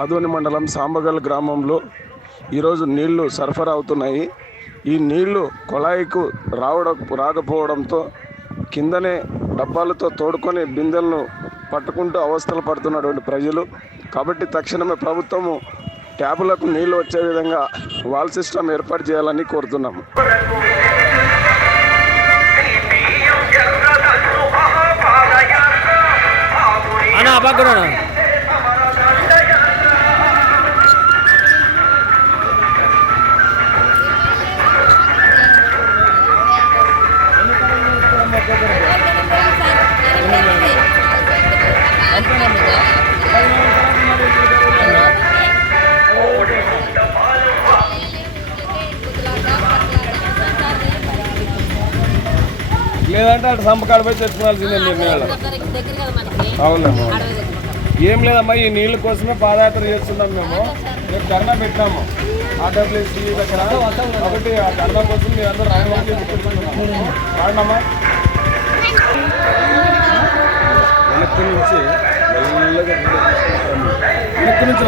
ఆదోని మండలం సాంబగల్ గ్రామంలో ఈరోజు నీళ్లు సరఫరా అవుతున్నాయి. ఈ నీళ్లు కొళాయికు రాకపోవడంతో కిందనే డబ్బాలతో తోడుకొని బిందెలను పట్టుకుంటూ అవస్థలు పడుతున్నటువంటి ప్రజలు. కాబట్టి తక్షణమే ప్రభుత్వము ట్యాపులకు నీళ్లు వచ్చే విధంగా వాల్ సిస్టమ్ ఏర్పాటు చేయాలని కోరుతున్నాము. లేదంటే అటు సంపకాడ పోయి తెచ్చుకోవాల్సిందే నిర్ణయాలు. అవునమ్మా, ఏం లేదమ్మా, ఈ నీళ్ళ కోసమే పాదయాత్ర చేస్తున్నాం. మేము ధర్నా పెట్టాము ఆర్డబ్ల్యూసీ దగ్గర. కాబట్టి ఆ ధర్నా కోసం మీరు అందరూ రావడానికి రాండమ్మా. వెనక్కి నుంచి